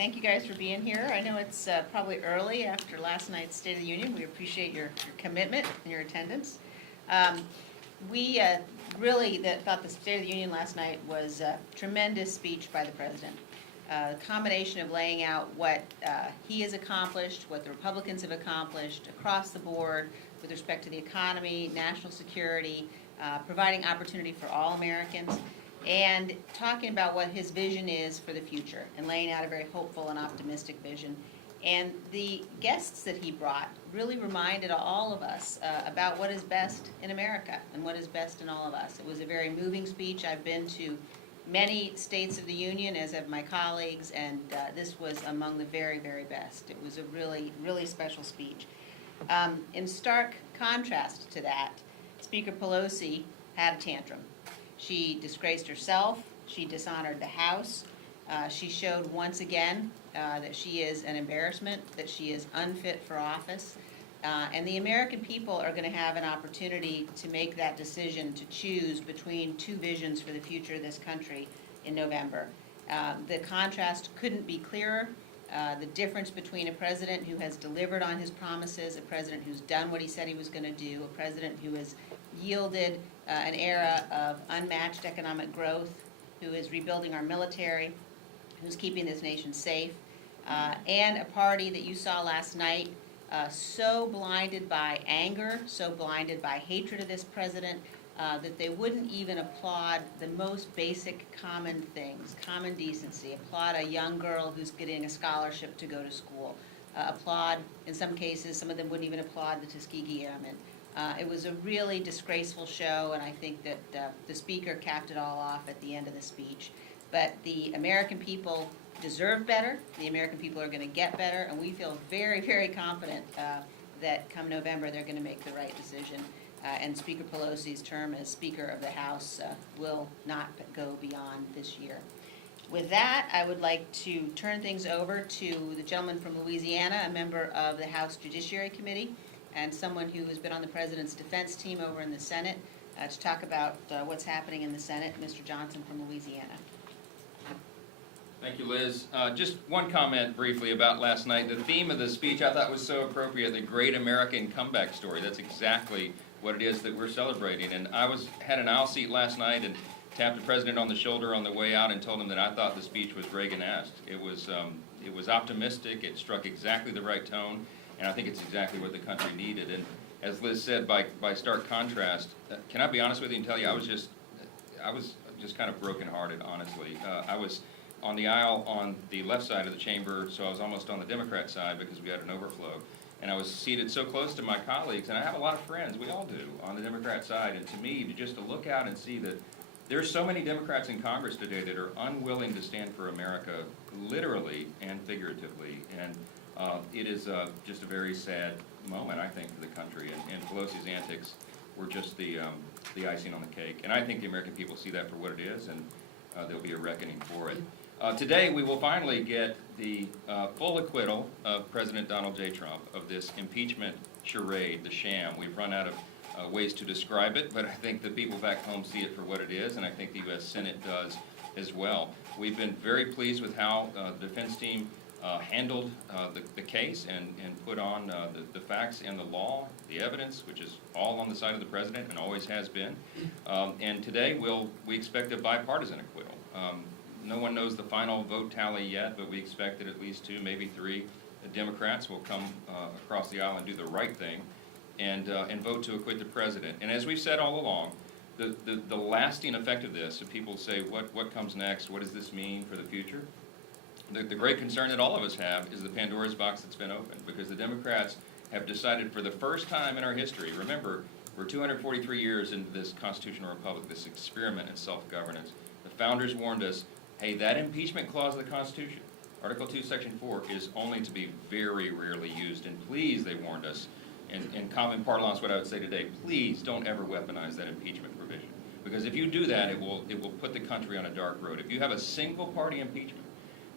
Thank you guys for being here. I know it's probably early after last night's State of the Union. We appreciate your commitment and your attendance. We really thought the State of the Union last night was a tremendous speech by the President. A combination of laying out what he has accomplished, what the Republicans have accomplished across the board with respect to the economy, national security, providing opportunity for all Americans, and talking about what his vision is for the future and laying out a very hopeful and optimistic vision. And the guests that he brought really reminded all of us about what is best in America and what is best in all of us. It was a very moving speech. I've been to many states of the Union, as have my colleagues, and this was among the very, very best. It was a really, really special speech. In stark contrast to that, Speaker Pelosi had a tantrum. She disgraced herself, she dishonored the House, she showed once again that she is an embarrassment, that she is unfit for office, and the American people are going to have an opportunity to make that decision to choose between two visions for the future of this country in November. The contrast couldn't be clearer. The difference between a president who has delivered on his promises, a president who's done what he said he was going to do, a president who has yielded an era of unmatched economic growth, who is rebuilding our military, who's keeping this nation safe, and a party that you saw last night so blinded by anger, so blinded by hatred of this president, that they wouldn't even applaud the most basic common things, common decency, applaud a young girl who's getting a scholarship to go to school, applaud, in some cases, some of them wouldn't even applaud the Tuskegee Airmen. It was a really disgraceful show, and I think that the Speaker capped it all off at the end of the speech. But the American people deserve better, the American people are going to get better, and we feel very, very confident that come November they're going to make the right decision. And Speaker Pelosi's term as Speaker of the House will not go beyond this year. With that, I would like to turn things over to the gentleman from Louisiana, a member of the House Judiciary Committee, and someone who has been on the President's defense team over in the Senate to talk about what's happening in the Senate, Mr. Johnson from Louisiana. Thank you, Liz. Just one comment briefly about last night. The theme of the speech I thought was so appropriate, the great American comeback story. That's exactly what it is that we're celebrating. And I had an aisle seat last night and tapped the President on the shoulder on the way out and told him that I thought the speech was Reagan-esque. It was optimistic, it struck exactly the right tone, and I think it's exactly what the country needed. And as Liz said, by stark contrast, can I be honest with you and tell you, I was just kind of brokenhearted, honestly. I was on the aisle on the left side of the chamber, so I was almost on the Democrat side because we had an overflow. And I was seated so close to my colleagues, and I have a lot of friends, we all do, on the Democrat side. And to me, to look out and see that there's so many Democrats in Congress today that are unwilling to stand for America, literally and figuratively. And it is just a very sad moment, I think, for the country. And Pelosi's antics were just the icing on the cake. And I think the American people see that for what it is, and there'll be a reckoning for it. Today, we will finally get the full acquittal of President Donald J. Trump of this impeachment charade, the sham. We've run out of ways to describe it, but I think the people back home see it for what it is, and I think the U.S. Senate does as well. We've been very pleased with how the defense team handled the case and put on the facts and the law, the evidence, which is all on the side of the president and always has been. And today, we expect a bipartisan acquittal. No one knows the final vote tally yet, but we expect that at least 2, maybe 3 Democrats will come across the aisle and do the right thing and vote to acquit the president. And as we've said all along, the lasting effect of this, if people say, what comes next, what does this mean for the future? The great concern that all of us have is the Pandora's box that's been opened, because the Democrats have decided for the first time in our history, remember, we're 243 years into this constitutional republic, this experiment in self-governance. The founders warned us, hey, that impeachment clause of the Constitution, Article 2, Section 4, is only to be very rarely used. And please, they warned us, in common parlance, what I would say today, please don't ever weaponize that impeachment provision. Because if you do that, it will put the country on a dark road. If you have a single-party impeachment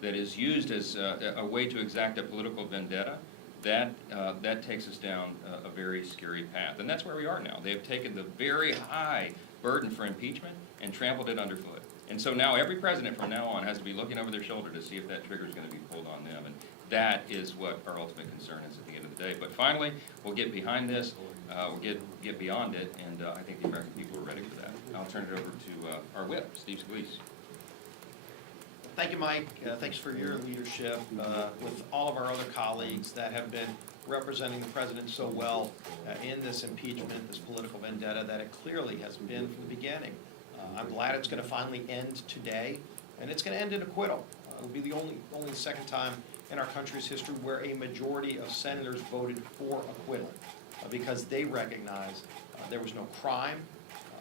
that is used as a way to exact a political vendetta, that takes us down a very scary path. And that's where we are now. They have taken the very high burden for impeachment and trampled it underfoot. And so now every president from now on has to be looking over their shoulder to see if that trigger is going to be pulled on them. And that is what our ultimate concern is at the end of the day. But finally, we'll get behind this, we'll get beyond it, and I think the American people are ready for that. I'll turn it over to our whip, Steve Scalise. Thank you, Mike. Thanks for your leadership with all of our other colleagues that have been representing the president so well in this impeachment, this political vendetta that it clearly has been from the beginning. I'm glad it's going to finally end today, and it's going to end in acquittal. It will be the only second time in our country's history where a majority of senators voted for acquittal because they recognize there was no crime.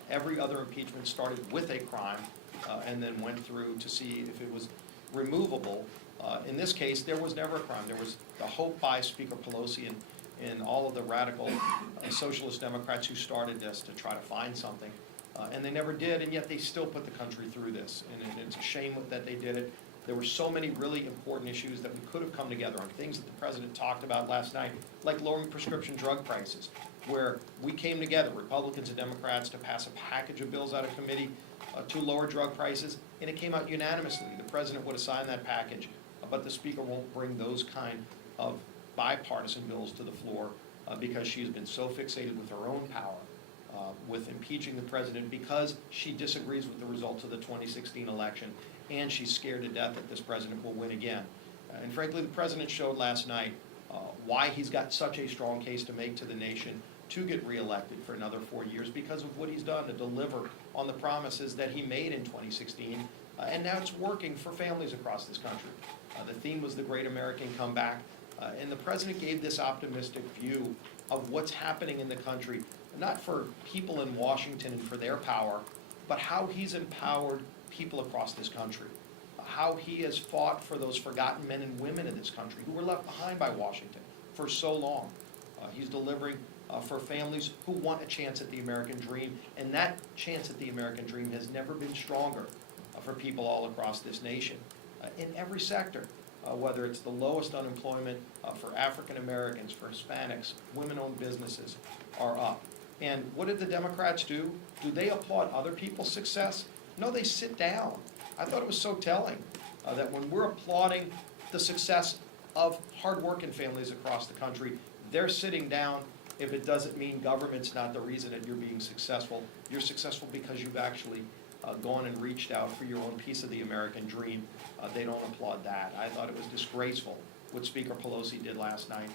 Every other impeachment started with a crime and then went through to see if it was removable. In this case, there was never a crime. There was the hope by Speaker Pelosi and all of the radical socialist Democrats who started this to try to find something. And they never did, and yet they still put the country through this. And it's a shame that they did it. There were so many really important issues that we could have come together on, things that the president talked about last night, like lowering prescription drug prices, where we came together, Republicans and Democrats, to pass a package of bills out of committee to lower drug prices, and it came out unanimously. The president would have signed that package, but the speaker won't bring those kind of bipartisan bills to the floor because she has been so fixated with her own power, with impeaching the president because she disagrees with the results of the 2016 election, and she's scared to death that this president will win again. And frankly, the president showed last night why he's got such a strong case to make to the nation to get reelected for another 4 years because of what he's done to deliver on the promises that he made in 2016, and now it's working for families across this country. The theme was the great American comeback, and the president gave this optimistic view of what's happening in the country, not for people in Washington and for their power, but how he's empowered people across this country, how he has fought for those forgotten men and women in this country who were left behind by Washington for so long. He's delivering for families who want a chance at the American dream, and that chance at the American dream has never been stronger for people all across this nation in every sector, whether it's the lowest unemployment for African Americans, for Hispanics, women-owned businesses are up. And what did the Democrats do? Do they applaud other people's success? No, they sit down. I thought it was so telling that when we're applauding the success of hard-working families across the country, they're sitting down if it doesn't mean government's not the reason that you're being successful. You're successful because you've actually gone and reached out for your own piece of the American dream. They don't applaud that. I thought it was disgraceful what Speaker Pelosi did last night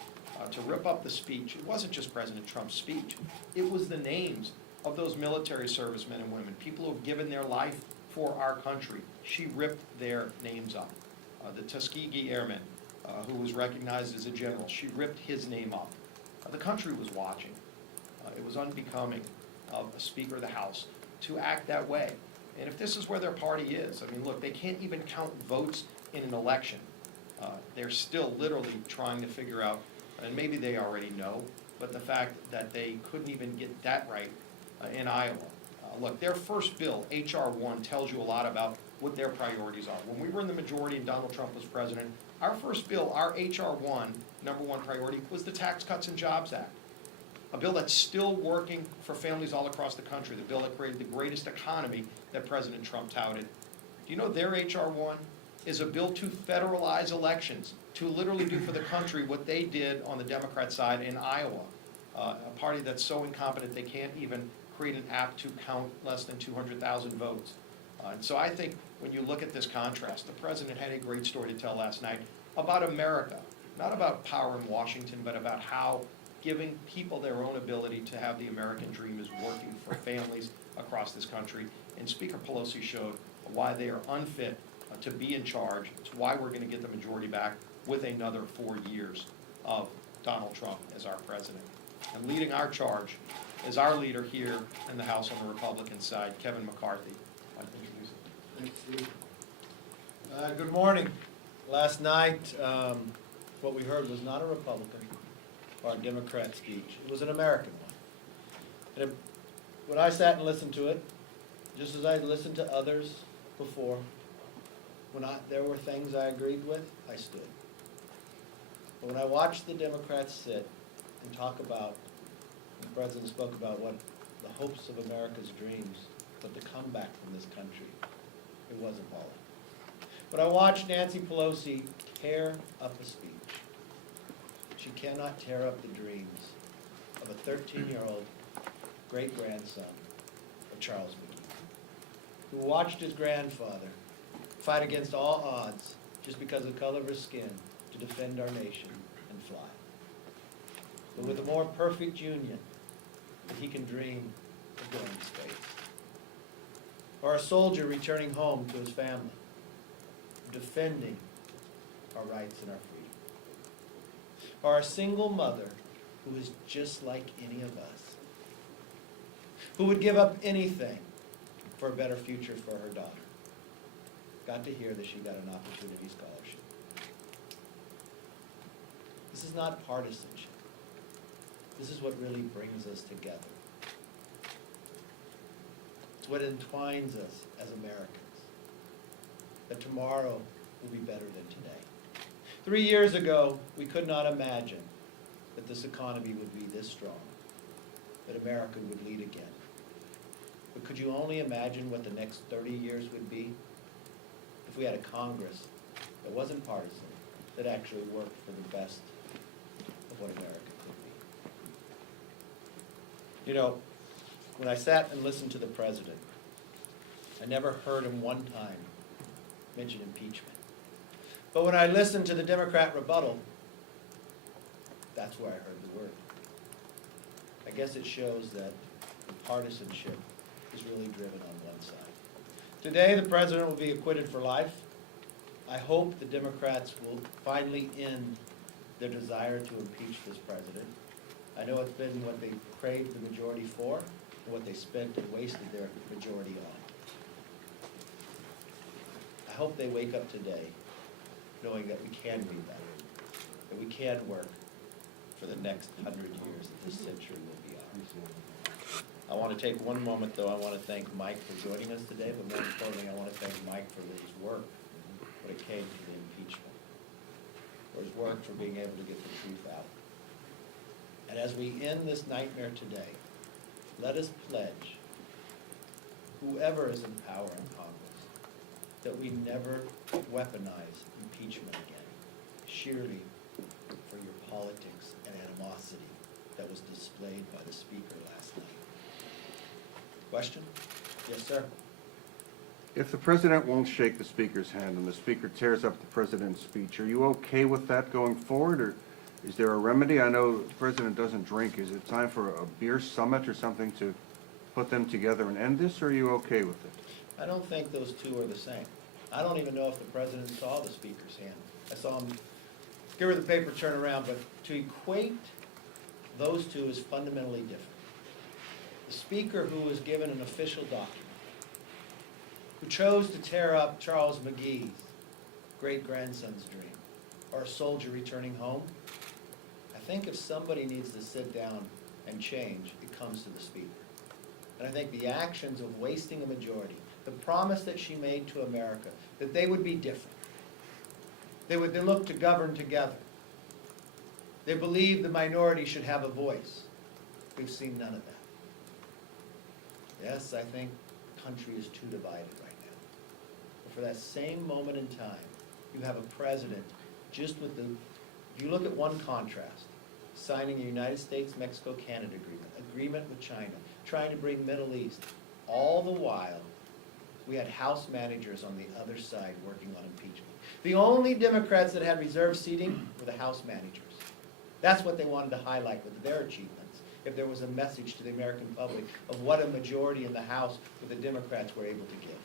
to rip up the speech. It wasn't just President Trump's speech. It was the names of those military servicemen and women, people who have given their life for our country. She ripped their names up. The Tuskegee Airman, who was recognized as a general, she ripped his name up. The country was watching. It was unbecoming of a Speaker of the House to act that way. And if this is where their party is, I mean, look, they can't even count votes in an election. They're still literally trying to figure out, and maybe they already know, but the fact that they couldn't even get that right in Iowa. Look, their first bill, H.R. 1, tells you a lot about what their priorities are. When we were in the majority and Donald Trump was president, our first bill, our H.R. 1, number one priority, was the Tax Cuts and Jobs Act. A bill that's still working for families all across the country, the bill that created the greatest economy that President Trump touted. Do you know their H.R. 1 is a bill to federalize elections, to literally do for the country what they did on the Democrat side in Iowa, a party that's so incompetent they can't even create an app to count less than 200,000 votes. And so I think when you look at this contrast, the president had a great story to tell last night about America, not about power in Washington, but about how giving people their own ability to have the American dream is working for families across this country. And Speaker Pelosi showed why they are unfit to be in charge. It's why we're going to get the majority back with another 4 years of Donald Trump as our president. And leading our charge is our leader here in the House on the Republican side, Kevin McCarthy. I'd like to introduce him. Thanks, Steve. Good morning. Last night, what we heard was not a Republican or a Democrat speech. It was an American one. And when I sat and listened to it, just as I listened to others before, when there were things I agreed with, I stood. But when I watched the Democrats sit and talk about, the President spoke about what the hopes of America's dreams, but the comeback from this country, It was appalling. But I watched Nancy Pelosi tear up a speech. She cannot tear up the dreams of a 13-year-old great-grandson of Charles McGee, who watched his grandfather fight against all odds just because of the color of his skin to defend our nation and fly. But with a more perfect union, that he can dream of going to space. Or a soldier returning home to his family, defending our rights and our freedom. Or a single mother who is just like any of us, who would give up anything for a better future for her daughter. Got to hear that she got an opportunity scholarship. This is not partisanship. This is what really brings us together. It's what entwines us as Americans. That tomorrow will be better than today. 3 years ago, we could not imagine that this economy would be this strong, that America would lead again. But could you only imagine what the next 30 years would be if we had a Congress that wasn't partisan, that actually worked for the best of what America could be? You know, when I sat and listened to the president, I never heard him one time mention impeachment. But when I listened to the Democrat rebuttal, that's where I heard the word. I guess it shows that the partisanship is really driven on one side. Today, the president will be acquitted for life. I hope the Democrats will finally end their desire to impeach this president. I know it's been what they craved the majority for, and what they spent and wasted their majority on. I hope they wake up today knowing that we can be better, that we can work for the next 100 years that this century will be ours. I want to take one moment, though. I want to thank Mike for joining us today, but more importantly, I want to thank Mike for his work when it came to the impeachment, for his work for being able to get the truth out. And as we end this nightmare today, let us pledge, whoever is in power in Congress, that we never weaponize impeachment again, sheerly for your politics and animosity that was displayed by the Speaker last night. Question? Yes, sir. If the president won't shake the Speaker's hand and the Speaker tears up the president's speech, are you okay with that going forward, or is there a remedy? I know the president doesn't drink. Is it time for a beer summit or something to put them together and end this, or are you okay with it? I don't think those two are the same. I don't even know if the president saw the Speaker's hand. I saw him give her the paper, turn around, but to equate those two is fundamentally different. The Speaker, who was given an official document, who chose to tear up Charles McGee's great-grandson's dream, or a soldier returning home, I think if somebody needs to sit down and change, it comes to the Speaker. And I think the actions of wasting a majority, the promise that she made to America, that they would be different. They look to govern together. They believe the minority should have a voice. We've seen none of that. Yes, I think the country is too divided right now. But for that same moment in time, you have a president just with the, if you look at one contrast, signing a United States-Mexico-Canada agreement with China, trying to bring Middle East, all the while, we had House managers on the other side working on impeachment. The only Democrats that had reserved seating were the House managers. That's what they wanted to highlight with their achievements, if there was a message to the American public of what a majority in the House with the Democrats were able to give.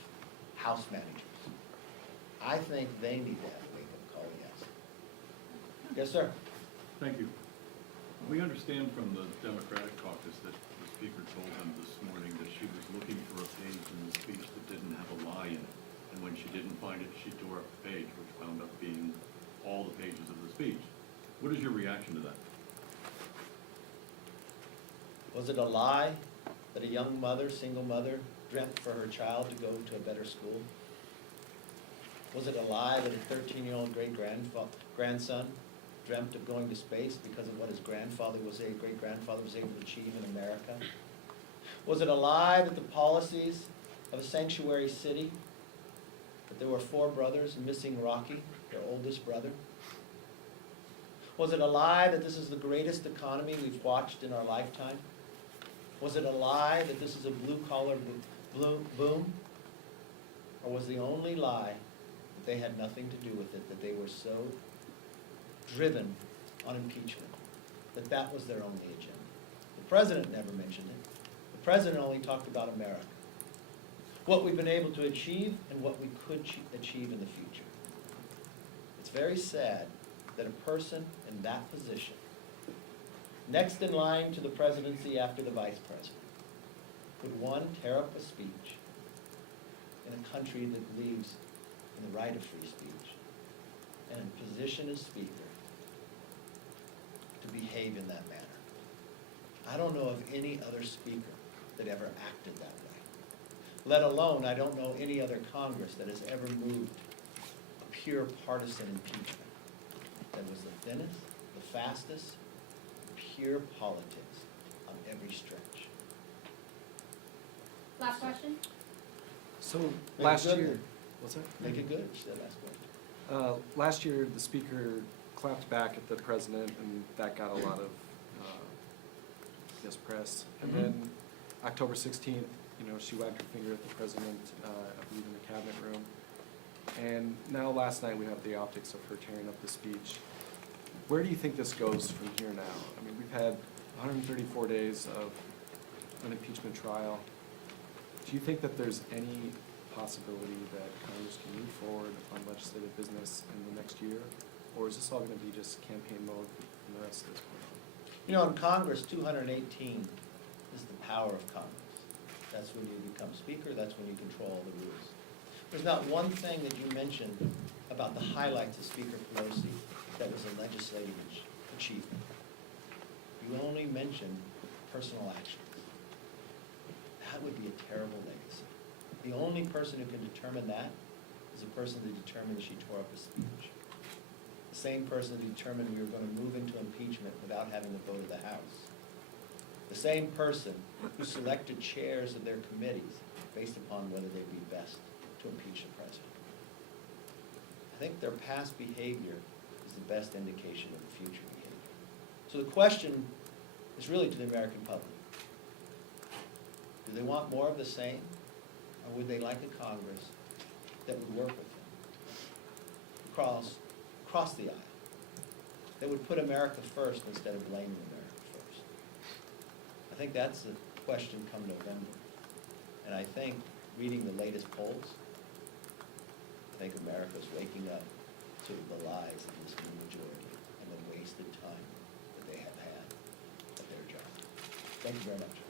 House managers. I think they need to have a wake-up call, yes. Yes, sir. Thank you. We understand from the Democratic caucus that the Speaker told them this morning that she was looking for a page in the speech that didn't have a lie in it. And when she didn't find it, she tore up the page, which wound up being all the pages of the speech. What is your reaction to that? Was it a lie that a young mother, single mother, dreamt for her child to go to a better school? Was it a lie that a 13-year-old great-grandson dreamt of going to space because of what his great-grandfather was able to achieve in America? Was it a lie that the policies of a sanctuary city that there were 4 brothers missing Rocky, their oldest brother? Was it a lie that this is the greatest economy we've watched in our lifetime? Was it a lie that this is a blue-collar boom? Or was the only lie that they had nothing to do with it, that they were so driven on impeachment, that that was their only agenda? The president never mentioned it. The president only talked about America, what we've been able to achieve and what we could achieve in the future. It's very sad that a person in that position, next in line to the presidency after the vice president, would, one, tear up a speech in a country that believes in the right of free speech, and in position as speaker to behave in that manner. I don't know of any other speaker that ever acted that way. Let alone, I don't know any other Congress that has ever moved a pure partisan impeachment that was the thinnest, the fastest, pure politics on every stretch. Last question? So Make it last good year, then. what's that? Make it good, she said last question. Last year, the speaker clapped back at the president, and that got a lot of, press. And Mhm. then October 16th, she wagged her finger at the president, I believe in the cabinet room. And now last night, we have the optics of her tearing up the speech. Where do you think this goes from here now? I mean, we've had 134 days of an impeachment trial. Do you think that there's any possibility that Congress can move forward on legislative business in the next year? Or is this all going to be just campaign mode from the rest of this point on? In Congress, 218 is the power of Congress. That's when you become speaker, that's when you control the rules. There's not one thing that you mentioned about the highlights of Speaker Pelosi that was a legislative achievement. You only mentioned personal actions. That would be a terrible legacy. The only person who can determine that is the person who determined she tore up a speech. The same person who determined we were going to move into impeachment without having a vote of the House. The same person who selected chairs of their committees based upon whether they'd be best to impeach the president. I think their past behavior is the best indication of the future behavior. So the question is really to the American public. Do they want more of the same, or would they like a Congress that would work with them across the aisle, that would put America first instead of blaming America first? I think that's the question come November. And I think, reading the latest polls, I think America's waking up to the lies of this new majority and the wasted time that they have had at their job. Thank you very much.